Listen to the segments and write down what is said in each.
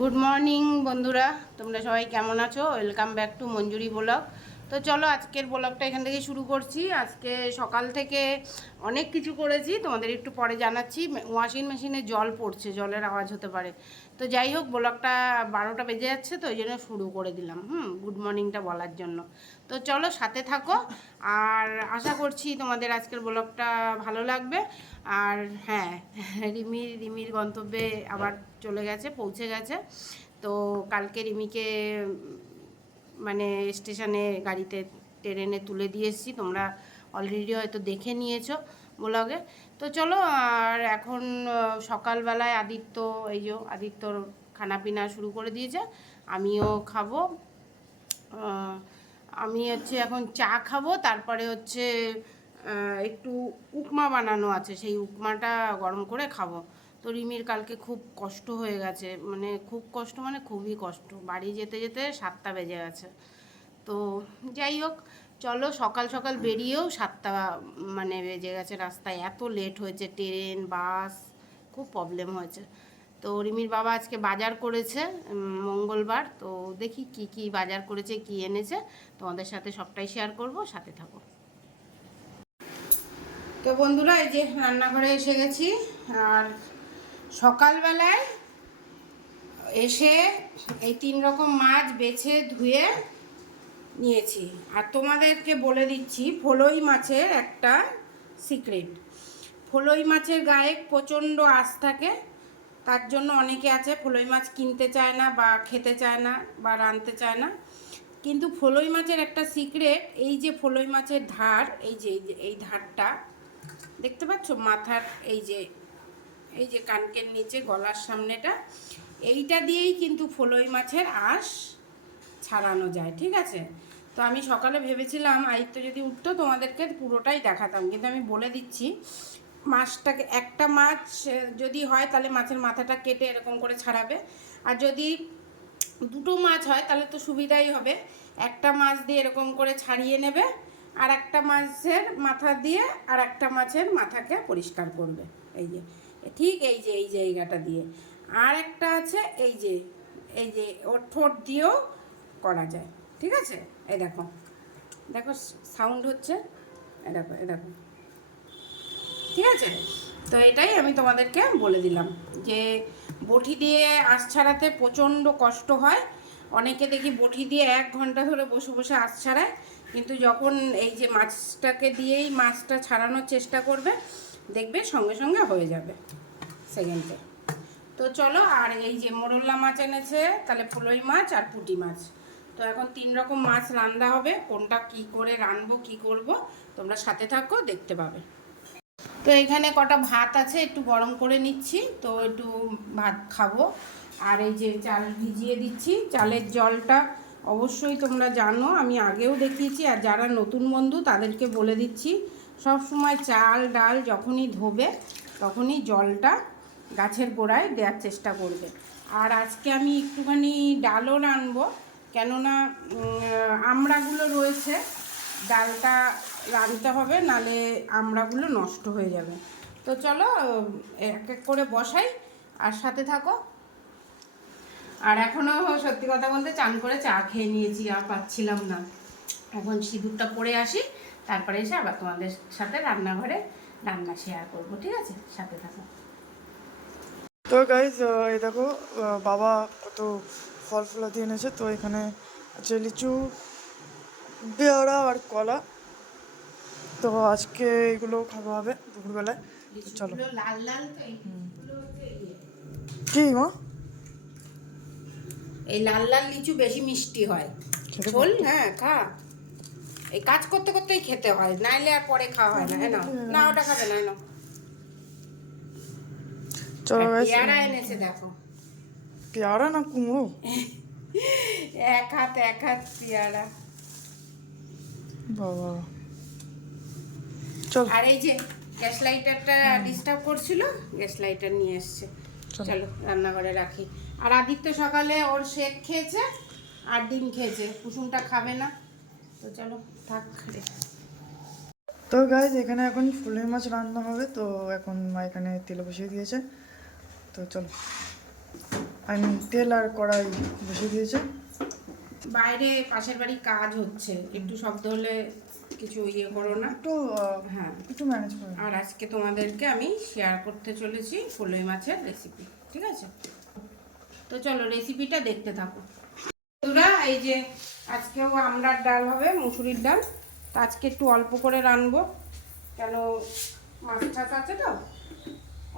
Good morning বন্ধুরা। তোমরা সবাই কেমন আছো? Welcome back to Manjuri blog. তো চলো, আজকের ব্লগটা এখান থেকে শুরু করছি। আজকে সকাল থেকে অনেক কিছু করেছি। তোমাদের একটু পরে জানাচ্ছি। ওয়াশিং মেশিনে জল পড়ছে, জলের আওয়াজ হতে পারে। তো যাই হোক, ব্লগটা বারোটা বেজে যাচ্ছে, তো ওই জন্য শুরু করে দিলাম। হুম গুড মর্নিংটা বলার জন্য। তো চলো সাথে থাকো। আর আশা করছি তোমাদের আজকের ব্লগটা ভালো লাগবে। আর হ্যাঁ রিমির রিমির গন্তব্যে আবার চলে গেছে, পৌঁছে গেছে। তো কালকে রিমিকে মানে স্টেশনে গাড়িতে, ট্রেনে তুলে দিয়ে এসেছি। তোমরা অলরেডি হয়তো দেখে নিয়েছো ব্লগে। তো চলো, আর এখন সকালবেলায় আদিত্য, এই যে আদিত্যর খানাপিনা শুরু করে দিয়েছে। আমিও খাব। আমি হচ্ছে এখন চা খাব, তারপরে হচ্ছে একটু উপমা বানানো আছে, সেই উপমাটা গরম করে খাব। তো রিমির কালকে খুব কষ্ট হয়ে গেছে মানে খুব কষ্ট মানে খুবই কষ্ট, বাড়ি যেতে যেতে সাতটা বেজে গেছে। তো যাই হোক, চলো সকাল সকাল বেরিয়েও সাতটা মানে বেজে গেছে রাস্তায়, এত লেট হয়েছে ট্রেন বাস খুব প্রবলেম হয়েছে। তো রিমির বাবা আজকে বাজার করেছে মঙ্গলবার। তো দেখি কি কি বাজার করেছে, কি এনেছে। তোমাদের সাথে সবটাই শেয়ার করব, সাথে থাকো। তো বন্ধুরা, এই যে রান্নাঘরে এসে গেছি। আর সকালবেলায় এসে এই তিন রকম মাছ বেছে ধুয়ে নিয়েছি। আর তোমাদেরকে বলে দিচ্ছি, ফলই মাছের একটা সিক্রেট ফলই মাছের গায়ে প্রচণ্ড আঁশ থাকে। তার জন্য অনেকে আছে, ফলই মাছ কিনতে চায় না বা খেতে চায় না বা রাঁধতে চায় না। কিন্তু ফলই মাছের একটা সিক্রেট এই যে ফলই মাছের ধার এই যে, এই ধারটা, দেখতে পাচ্ছ? মাথার এই যে এই যে কানকের নিচে গলার সামনেটা, এইটা দিয়েই কিন্তু ফলই মাছের আঁশ ছাড়ানো যায়, ঠিক আছে? তো আমি সকালে ভেবেছিলাম, আয়ত্ত যদি উঠতো, তোমাদেরকে পুরোটাই দেখাতাম। কিন্তু আমি বলে দিচ্ছি মাছটাকে, একটা মাছ যদি হয় তাহলে মাছের মাথাটা কেটে এরকম করে ছাড়াবে। আর যদি দুটো মাছ হয় তাহলে তো সুবিধাই হবে। একটা মাছ দিয়ে এরকম করে ছাড়িয়ে নেবে, আর একটা মাছের মাথা দিয়ে আর একটা মাছের মাথাকে পরিষ্কার করবে। এই যে ঠিক এই যে, এই জায়গাটা দিয়ে। আর একটা আছে, এই যে এই যে, ওর ঠোঁট দিয়েও করা যায়। ঠিক আছে? এই দেখো। দেখো সাউন্ড হচ্ছে। এই দেখো এই দেখো। ঠিক আছে? তো এটাই আমি তোমাদেরকে বলে দিলাম যে বটি দিয়ে আঁশ ছাড়াতে প্রচণ্ড কষ্ট হয়। অনেকে দেখি বটি দিয়ে এক ঘণ্টা ধরে বসে বসে আঁশ ছাড়ায়, কিন্তু যখন এই যে মাছটাকে দিয়েই মাছটা ছাড়ানোর চেষ্টা করবে, দেখবে সঙ্গে সঙ্গে হয়ে যাবে সেকেন্ডে তো চলো, আর এই যে মোরল্লা মাছ এনেছে, তাহলে ফলই মাছ আর পুঁটি মাছ। তো এখন তিন রকম মাছ রান্না হবে, কোনটা কি করে রানবো, কি করব, তোমরা সাথে থাকো, দেখতে পাবে। তো এখানে কটা ভাত আছে, একটু গরম করে নিচ্ছি। তো একটু ভাত খাব। আর এই যে চাল ভিজিয়ে দিচ্ছি, চালের জলটা অবশ্যই তোমরা জানো, আমি আগেও দেখিয়েছি, আর যারা নতুন বন্ধু তাদেরকে বলে দিচ্ছি, সব সময় চাল, ডাল যখনই ধোবে, তখনই জলটা গাছের গোড়ায় দেওয়ার চেষ্টা করবে। আর আজকে আমি একটুখানি ডালও রানবো, কেননা আমড়াগুলো রয়েছে, ডালটা রাঁধতে হবে, নালে আমড়াগুলো নষ্ট হয়ে যাবে। তো চলো, এক এক করে বসাই, আর সাথে থাকো। আর এখনও সত্যি কথা বলতে চান করে চা খেয়ে নিয়েছি, আর পাচ্ছিলাম না। এখন সিঁদুরটা পরে আসি, তারপরে এসে আবার তোমাদের সাথে রান্নাঘরে রান্না শেয়ার করব, ঠিক আছে? সাথে থাকো। তো গাইজ এই দেখো বাবা কত ফল ফলাদি এনেছে, তো এখানে আছে লিচু, পেয়ারা আর কলা। তো আজকে এগুলো খাওয়া হবে দুপুরবেলায়। চলো। কি মা? এই লাল লাল লিচু বেশি মিষ্টি হয়। বল হ্যাঁ খা। এই কাজ করতে করতেই খেতে হয় নাইলে আর পরে খাওয়া হয় না হ্যাঁ না না ওটা খাবে না না চলো পেয়ারা এনেছে দেখো। পেয়ারা না কুমড়ো? এক হাত এক হাত পেয়ারা। বাবা। চল। আর এই যে গ্যাস লাইটারটা ডিস্টার্ব করছিল গ্যাস লাইটার নিয়ে এসছে। চলো। রান্নাঘরে রাখি। আর আদিত্য সকালে ওর শেক খেয়েছে আর ডিম খেয়েছে। কুসুমটা খাবে না। তো চলো থাক তো গাইজ এখানে এখন ফুলের মাছ রান্না হবে তো এখন মা এখানে তেল বসিয়ে দিয়েছে। তো চলো। আই মিন তেল আর কড়াই বসিয়ে দিয়েছে। বাইরে পাশের বাড়ি কাজ হচ্ছে। একটু শব্দ হলে কিছু ইয়ে করো না। একটু হ্যাঁ। একটু ম্যানেজ করো। আর আজকে তোমাদেরকে আমি শেয়ার করতে চলেছি কলই মাছের রেসিপি ঠিক আছে? তো চলো রেসিপিটা দেখতে থাকো। বন্ধুরা এই যে আজকেও আমড়ার ডাল হবে মুসুরির ডাল। তো আজকে একটু অল্প করে রানবো কেন মাছ টাছ আছে তো?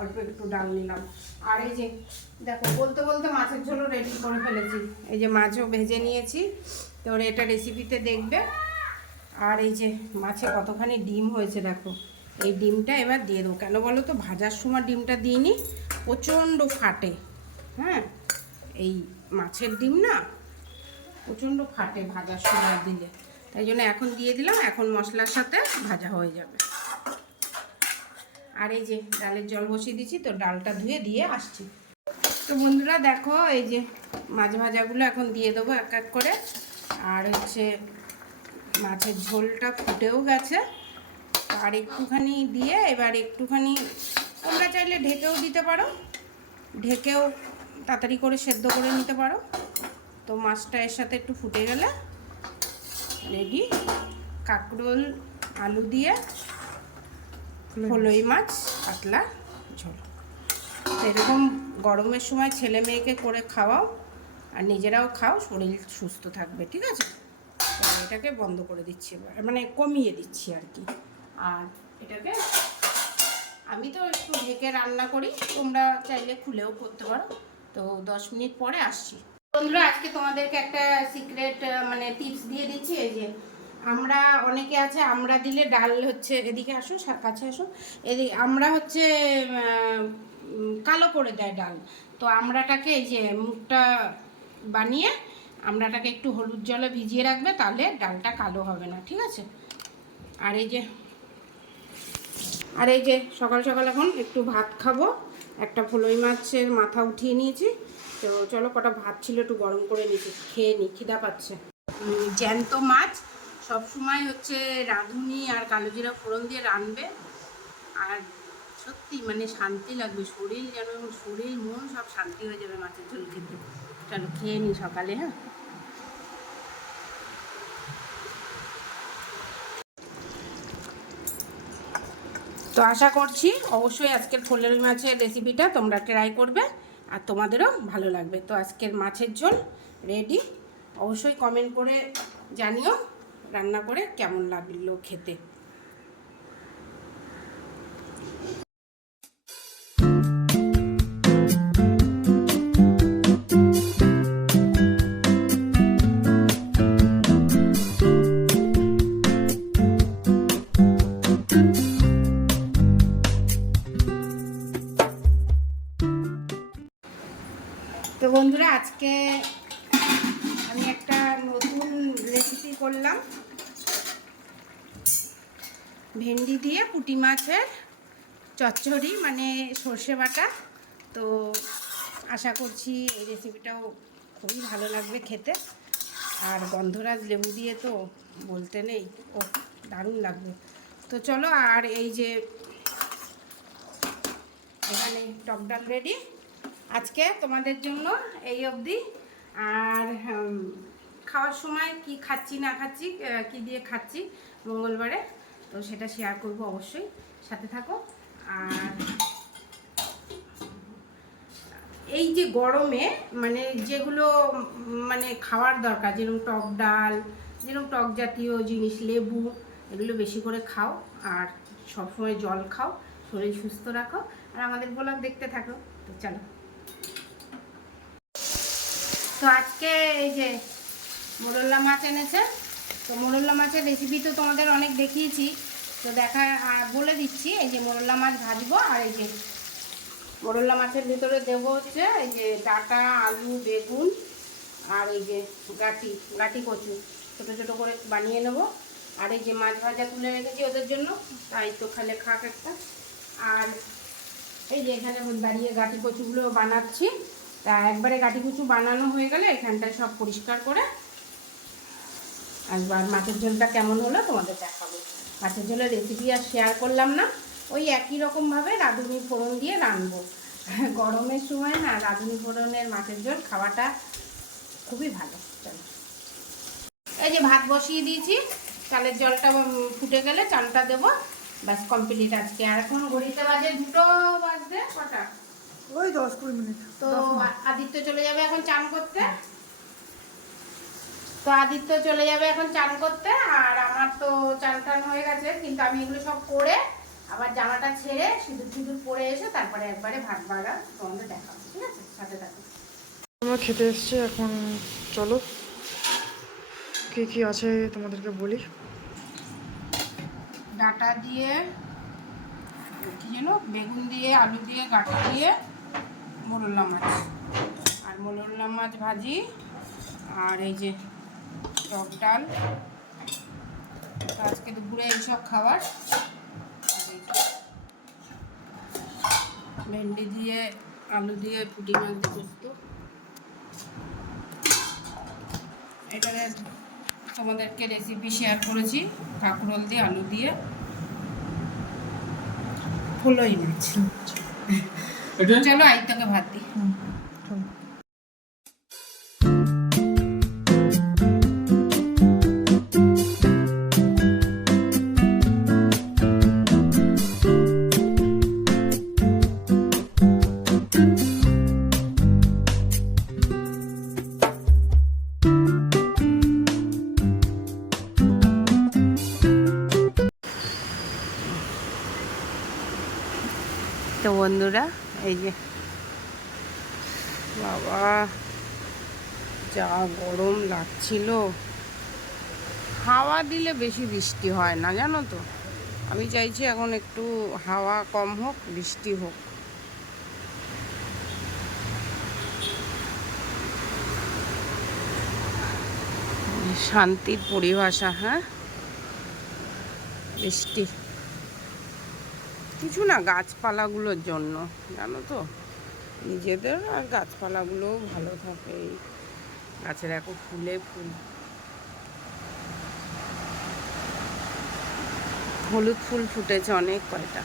অল্প একটু ডাল নিলাম। আর এই যে দেখো বলতে বলতে মাছের ঝোলও রেডি করে ফেলেছি। এই যে মাছও ভেজে নিয়েছি। তো এটা রেসিপিতে দেখবে। আর এই যে মাছে কতখানি ডিম হয়েছে দেখো, এই ডিমটা এবার দিয়ে দেবো। কেন বলো তো, ভাজার সময় ডিমটা দিইনি, প্রচণ্ড ফাটে হ্যাঁ? এই মাছের ডিম না, প্রচণ্ড ফাটে ভাজার সময় দিলে। তাই জন্য এখন দিয়ে দিলাম, এখন মশলার সাথে ভাজা হয়ে যাবে। আর এই যে ডালের জল বসিয়ে দিচ্ছি তো ডালটা ধুয়ে দিয়ে আসছি। তো বন্ধুরা দেখো, এই যে মাছ ভাজাগুলো এখন দিয়ে দেবো এক এক করে। আর হচ্ছে মাছের ঝোলটা ফুটেও গেছে। আর একটুখানি দিয়ে এবার একটুখানি তোমরা চাইলে ঢেকেও দিতে পারো। ঢেকেও তাড়াতাড়ি করে সেদ্ধ করে নিতে পারো। তো মাছটা এর সাথে একটু ফুটে গেলে রেডি। কাঁকরোল আলু দিয়ে ফলই মাছ পাতলা ঝোল। এরকম গরমের সময় ছেলে মেয়েকে করে খাওয়াও আর নিজেরাও খাও শরীর সুস্থ থাকবে ঠিক আছে? এটাকে বন্ধ করে দিচ্ছি এবার মানে কমিয়ে দিচ্ছি আর কি। আর এটাকে আমি তো একটু ঢেকে রান্না করি, তোমরা চাইলে খুলেও করতে পারো। তো দশ মিনিট পরে আসছি। বন্ধুরা, আজকে তোমাদেরকে একটা সিক্রেট মানে টিপস দিয়ে দিচ্ছি, এই যে আমরা অনেকে আছে, আমরা দিলে ডাল হচ্ছে এদিকে আসো কাছে আসো। এদিকে আমরা হচ্ছে কালো করে দেয় ডাল। তো আমরাটাকে এই যে মুখটা বানিয়ে আমরাটাকে একটু হলুদ জলে ভিজিয়ে রাখবে, তাহলে ডালটা কালো হবে না, ঠিক আছে? আর এই যে, আর এই যে সকাল সকাল এখন একটু ভাত খাব, একটা ফলই মাছের মাথা উঠিয়ে নিয়েছি, তো চলো কটা ভাত ছিল একটু গরম করে নিয়েছি, খেয়ে নি, খিদা পাচ্ছে। জ্যান্ত মাছ, সব সময় হচ্ছে রাঁধুনি আর কালো জিরা ফোড়ন দিয়ে রাঁধবে, আর সত্যি মানে শান্তি লাগবে, শরীর যেন, শরীর, মন সব শান্তি হয়ে যাবে মাছের ঝোল খেতে। চলো খেয়ে নি সকালে হ্যাঁ? তো আশা করছি অবশ্যই আজকের ফুলের মাছের রেসিপিটা তোমরা ট্রাই করবে আর তোমাদেরও ভালো লাগবে। তো আজকের মাছের ঝোল রেডি অবশ্যই কমেন্ট করে জানিও রান্না করে কেমন লাগল খেতে। পুঁটি মাছের চচ্চড়ি মানে সর্ষে বাটা। তো আশা করছি এই রেসিপিটাও খুবই ভালো লাগবে খেতে। আর গন্ধরাজ লেবু দিয়ে তো বলতে নেই, ও দারুণ লাগবে। তো চলো, আর এই যে এখানে টক ডাল রেডি আজকে তোমাদের জন্য এই অবধি। আর খাওয়ার সময় কি খাচ্ছি না খাচ্ছি কি দিয়ে খাচ্ছি মঙ্গলবারে? তো সেটা শেয়ার করব অবশ্যই। সাথে থাকো। আর এই যে গরমে মানে যেগুলো মানে খাওয়ার দরকার, যেরকম টক ডাল, যেরকম টক জাতীয় জিনিস, লেবু, এগুলো বেশি করে খাও। আর সবসময় জল খাও, শরীর সুস্থ রাখো। আর আমাদের ব্লগ দেখতে থাকো। তো চলো। তো আজকে এই যে মোরল্লা মাছ এনেছে। তো মোরল্লা মাছের রেসিপি তো তোমাদের অনেক দেখিয়েছি। তো দেখা বলে দিচ্ছি, এই যে মোরল্লা মাছ ভাজবো আর এই যে মোরল্লা মাছের ভিতরে দেবো হচ্ছে এই যে ডাটা, আলু, বেগুন আর এই যে গাটি গাটি কচু। ছোটো ছোটো করে বানিয়ে নেব। আর এই যে মাছ ভাজা তুলে রেখেছি ওদের জন্য, তাই তো খালে খাক একটা। আর এই যে এখানে দাঁড়িয়ে গাটি কচুগুলো বানাচ্ছি। তা একবারে গাটি কচু বানানো হয়ে গেলে এখানটায় সব পরিষ্কার করে একবার মাছের ঝোলটা কেমন হলো তোমাদের দেখাবো। মাছের ঝোলের রেসিপি আর শেয়ার করলাম না ওই একই রকমভাবে রাঁধুনি ফোড়ন দিয়ে রাঁধবো। গরমের সময় না রাঁধুনি ফোড়নের মাছের ঝোল খাওয়াটা খুবই ভালো চলো। এই যে ভাত বসিয়ে দিয়েছি চালের জলটা ফুটে গেলে চালটা দেবো। ব্যাস কমপ্লিট আজকে। আর এখন ঘড়িতে বাজে দুটো বাজবে কটা ওই দশ কুড়ি মিনিট তো আদিত্য চলে যাবে এখন চান করতে। তো আদিত্য চলে যাবে এখন চান করতে আর আমার তো চান টান হয়ে গেছে কিন্তু আমি এগুলো সব করে আবার জামাটা ছেড়ে সিঁদুর সিঁদুর পরে এসে তারপরে একবারে ভাত বাড়া তোমাদের দেখাবো ঠিক আছে? সাথে থাকো। আমরা খেতে এসছি এখন চলো। কি কি আছে তোমাদেরকে বলি? ডাটা দিয়ে কি যেন বেগুন দিয়ে আলু দিয়ে গাটা দিয়ে মোরল্লা মাছ। আর মোরল্লা মাছ ভাজি আর এই যে টক ডাল। তো আজকে দুপুরে এইসব খাবার। ভেন্ডি দিয়ে আলু দিয়ে পুঁটি মাছ দিয়ে পোস্ত। তোমাদেরকে রেসিপি শেয়ার করেছি কাঁকরোল দিয়ে আলু দিয়ে। ফুলই মাছ। চলো আইতাকে ভাত দিই। তো বন্ধুরা, এই যে। বাবা, যা গরম লাগছিল। হাওয়া দিলে বেশি বৃষ্টি হয় না, জানো তো? আমি চাইছি এখন একটু হাওয়া কম হোক, বৃষ্টি হোক। শান্তির পরিভাষা হ্যাঁ? বৃষ্টি। কিছু না, গাছপালাগুলোর জন্য, জানো তো? নিজেদের আর গাছপালাগুলোও ভালো থাকে এই গাছের এখন ফুলে ফুল। হলুদ ফুল ফুটেছে অনেক কয়টা।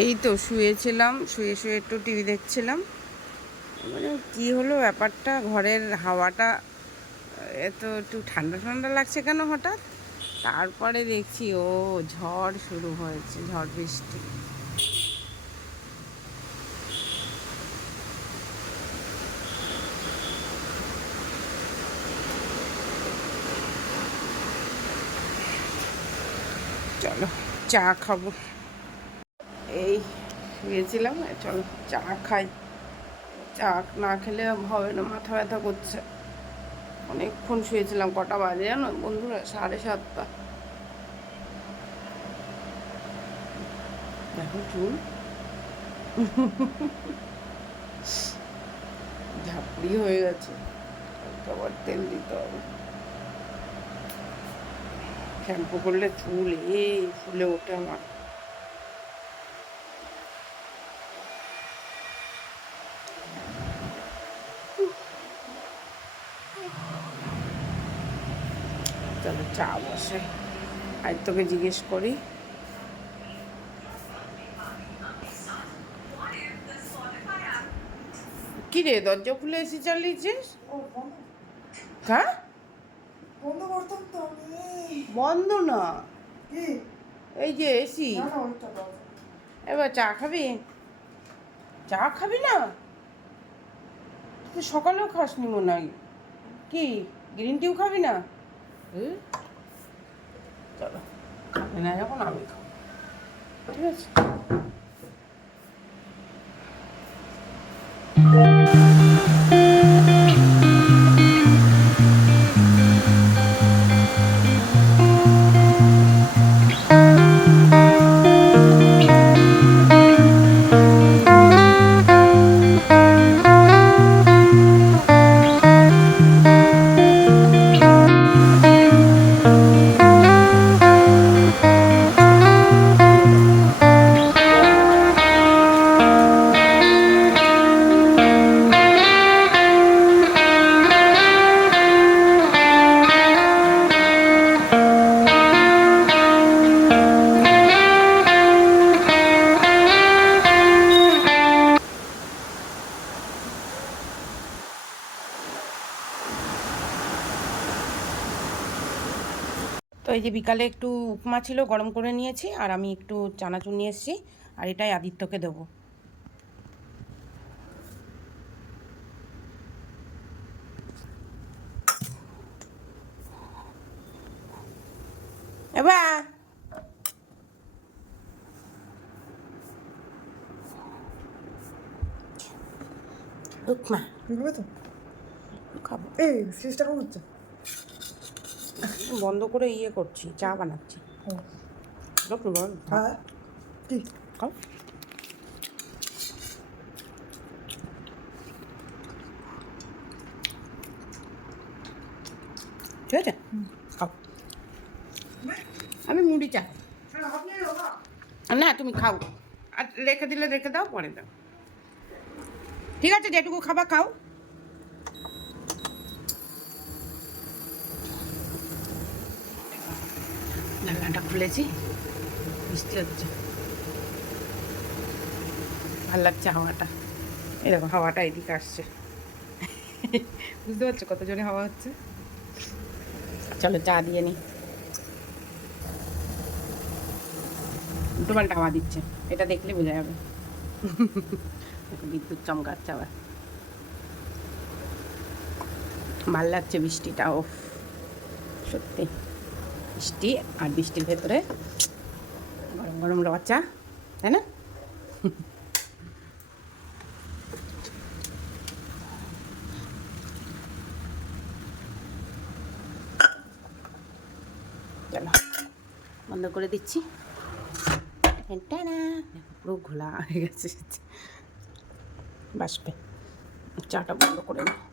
এই তো শুয়েছিলাম, শুয়ে শুয়ে একটু টিভি দেখছিলাম। মানে কী হলো ব্যাপারটা? ঘরের হাওয়াটা এত একটু ঠান্ডা ঠান্ডা লাগছে কেন হঠাৎ? তারপরে দেখছি, ও ঝড় শুরু হয়েছে, ঝড় বৃষ্টি। চলো, চা খাব। এই শুয়েছিলাম চলো, চা খাই। চা না খেলে হবে না, মাথা ব্যথা করছে। অনেকক্ষণ শুয়েছিলাম, কটা বাজে জানো? বন্ধুরা, সাড়ে সাতটা। দেখো চুল। ঝাপড়ি হয়ে গেছে। আবার তেল দিতে হবে। শ্যাম্পু করলে চুল এই ফুলে ওঠে আমার চলো চা বসে। আর তোকে জিজ্ঞেস করি। কি রে দরজা খুলে এসে চালিয়েছিস হ্যাঁ? বন্ধ করতাম তো বন্ধ না। এই যে এসি। না না এবার চা খাবি? চা খাবি না? তুই সকালেও খাসনি মনে হয়। কি গ্রিন টিও খাবি না? হুম? খাবি না যখন আমি ঠিক আছে বিকালে একটু উপমা ছিল গরম করে নিয়েছি আর আমি একটু চানাচুর নিয়ে এসেছি আর এটাই আদিত্যকে দেবো। এবার উপমা। খাব। এই সিরিজটা কেমন হচ্ছে? বন্ধ করে ইয়ে করছি চা বানাচ্ছি। বল হ্যাঁ। ঠিক আছে খাও। আমি মুড়ি চা। না তুমি খাও। আর রেখে দিলে রেখে দাও পরে দাও। ঠিক আছে যেটুকু খাবা খাও। জানলাটা খুলেছি। বৃষ্টি হচ্ছে। ভালো লাগছে হাওয়াটা। দেখো, হাওয়াটা এদিকে আসছে। বুঝতে পারছ কত জোরে হাওয়া হচ্ছে? চলো চা দিয়ে নি। উল্টো পাল্টা হাওয়া দিচ্ছে। এটা দেখলে বোঝা যাবে। বিদ্যুৎ চমকাচ্ছে আবার। ভালো লাগছে বৃষ্টিটা ও সত্যি। বৃষ্টি আর বৃষ্টির ভেতরে গরম গরম রচা তাই না? চলো, বন্ধ করে দিচ্ছি। পুরো ঘোলা হয়ে গেছে। বাসবে, চাটা বন্ধ করে নাও